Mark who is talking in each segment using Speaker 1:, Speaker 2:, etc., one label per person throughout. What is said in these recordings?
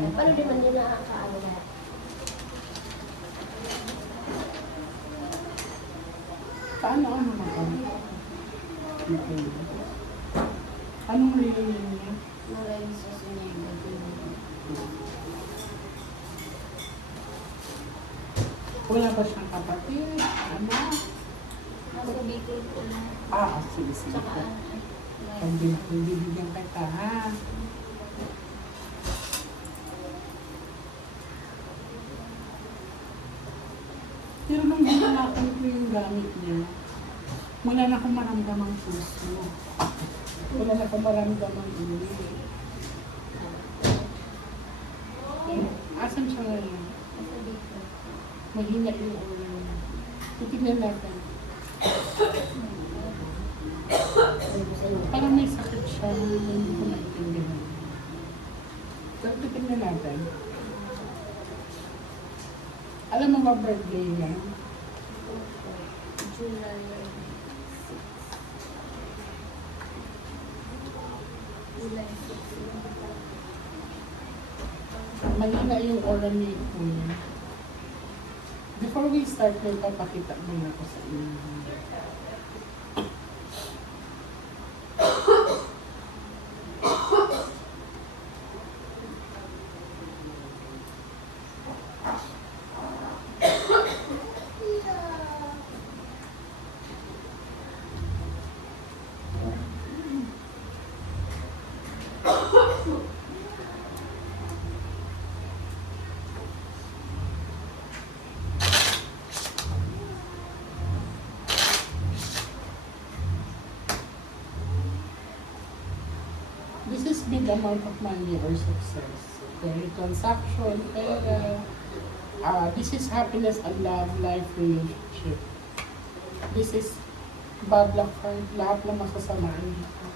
Speaker 1: Paano di man nila nakakaano lahat?
Speaker 2: Paano ano ka? Okay. Anong reunion niya?
Speaker 1: Narayin sa sinigod.
Speaker 2: Wala ba siyang kapatid? Ano?
Speaker 1: Nasa Bicol po na.
Speaker 2: Ah, sige, sige.
Speaker 1: Tsaka ano.
Speaker 2: Hindi, hindi bigyan kita, ha? Pero nung ginalakan ko yung gamit niya, wala na akong maramdamang puso. Wala na akong maramdamang. Eh, asan siya ngayon? Mahina yung ulo niya. Titignan natin. Parang may sakit siya, hindi ko maintindihan. Pero titignan natin. Alam mo ba birthday niya? Mahina yung oral ni niya. Before we start, may papakita muna ko sa inyo. This is big amount of money or success. Okay, transaction, pera. Uh, this is happiness and love, life, relationship. This is bad luck card, lahat ng masasamaan dito.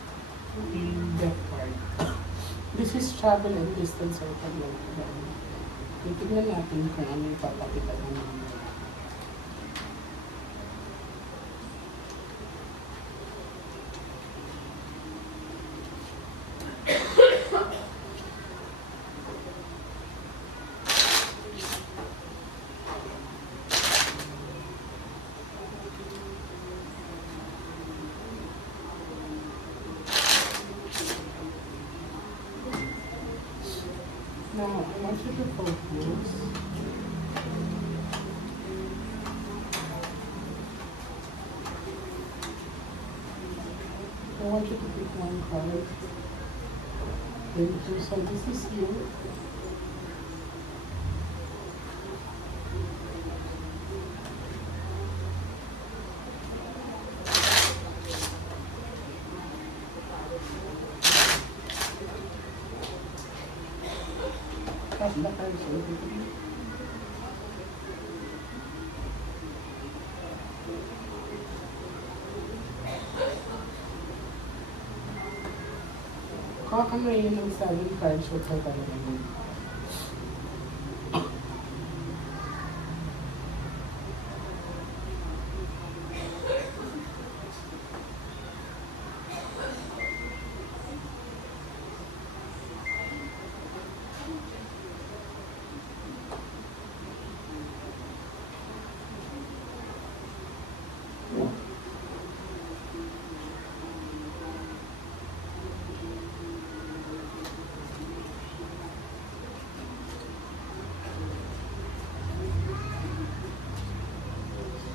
Speaker 2: In death card. This is travel and distance or paglalagay. Titignan natin kung ano yung papakita ng mga. Want you focus. I want you to pick one card. Then, so this is you. Kakamayin ng seven cards sa talaga mo.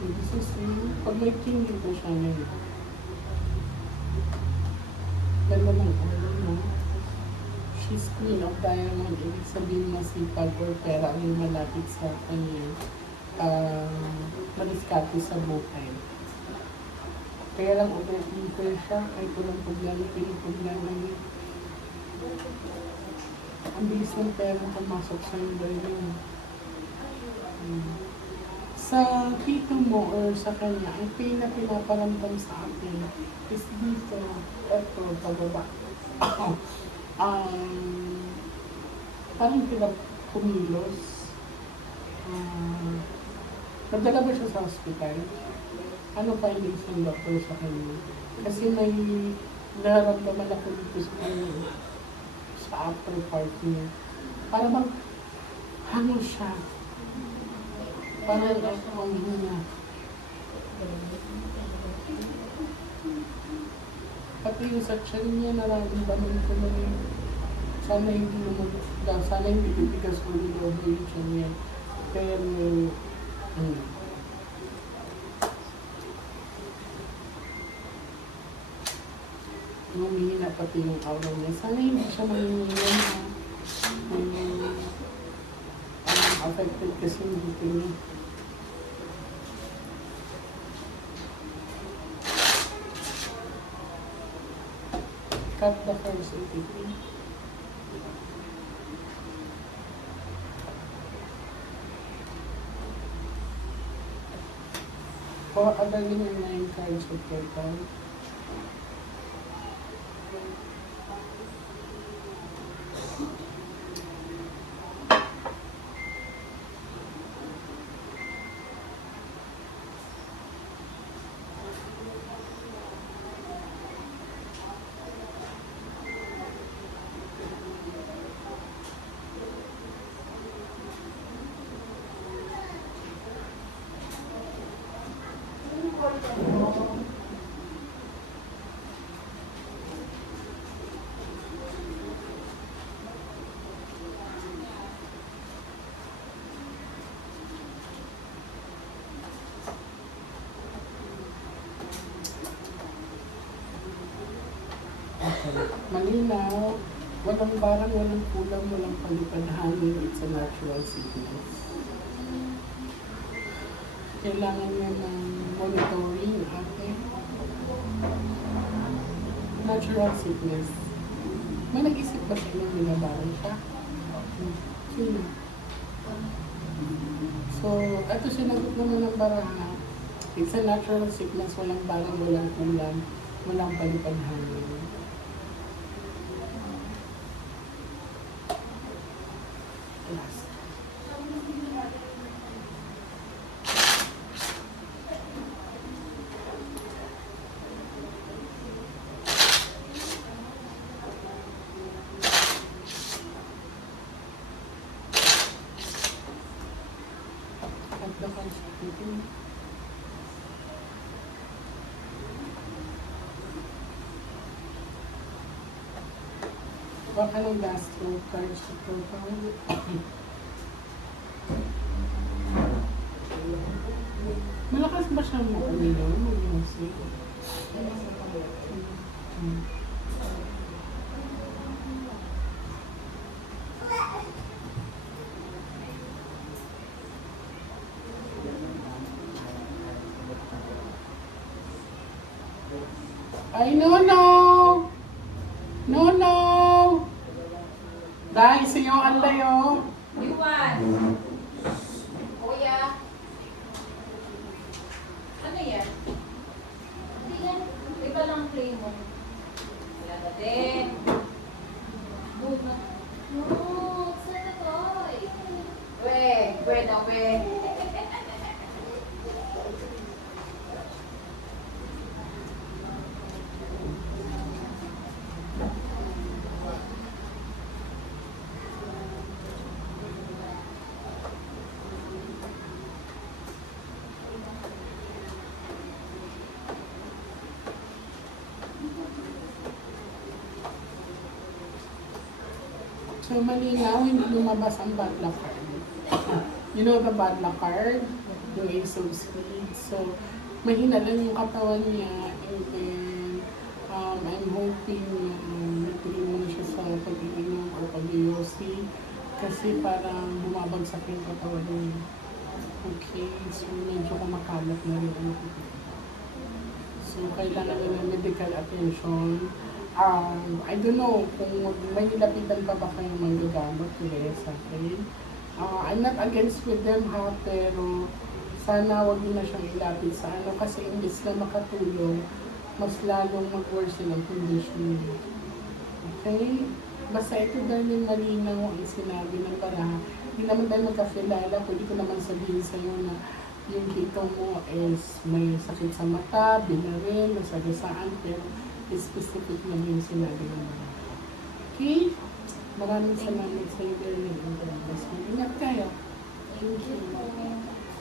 Speaker 2: This is you. Pag may king dito siya ngayon. Ganda ng ulo mo. She's queen of diamond. Ibig sabihin masipag or pera ang yung malapit sa kanya. Uh, madiskarte sa buhay. Kaya lang overthinker siya. Kahit walang problema, piniproblema niya. Ang bilis ng pera pumasok sa yung niya. Hmm sa tito mo or sa kanya, ang pain na pinaparamdam sa akin is dito, eto, pababa. um, parang pila kumilos. Uh, nadala ba siya sa hospital? Ano findings ng doctor sa kanya? Kasi may nararamdaman ako dito sa kanya, sa upper part niya. Para bang hangin siya. Parang. Pati yung sa tiyan niya, nararamdaman ko na yun. Sana hindi lumag... Sana hindi titigas ulit over yung tiyan niya. Pero, hmm. Humihina pati yung aura niya. Sana hindi siya mahihina na affected kasi yung dito niya. Cut the first ATP. O, yung nine cards of total. Okay. Malinaw. Walang barang, walang kulang, walang palipad hangin. It's a natural sickness. Kailangan niya ng monitoring, okay? Natural sickness. May nag-isip ba siya nung binabarang siya? Sino? So, ito sinagot naman ng baraha. It's a natural sickness, walang barang, walang kulang, walang palipad Last. At the constitution. Baka ng last two cards sa profile. Malakas ba siya mo uminom? Mag-music? Hmm. Ay, no, no! No, no! Dahil sa iyo ang layo.
Speaker 3: Iwan. Kuya. Ano yan?
Speaker 1: Hindi yan.
Speaker 3: Iba lang cream mo. Wala na din.
Speaker 1: Buno. No, it's not a toy.
Speaker 3: We, we na we.
Speaker 2: So, malinaw, hindi lumabas ang bad luck card. You know the bad luck card? Yung Ace of Spades. So, mahina lang yung katawan niya. And then, um, I'm hoping um, nagtuloy mo na siya sa pag-iinom or pag-iossi. Kasi parang bumabagsak yung katawan niya. Okay, so medyo kumakalat na rin So, kailangan na ng medical attention. Um, I don't know kung may nilapitan pa ba kayong manggagamot kaya sa akin. Uh, I'm not against with them ha, pero sana wag na siyang ilapit sa ano kasi imbis na makatulong, mas lalong mag-worsen ang condition niya. Okay? Basta ito dahil malinaw ang sinabi ng baraha. Hindi naman tayo magkakilala, pwede ko naman sabihin sa iyo na yung tito mo is may sakit sa mata, binaril, nasagasaan, pero specific lang yung sinabi ng baraha. Okay? Maraming salamat sa iyo, Darling. And God bless you. Ingat kayo.
Speaker 1: Thank you.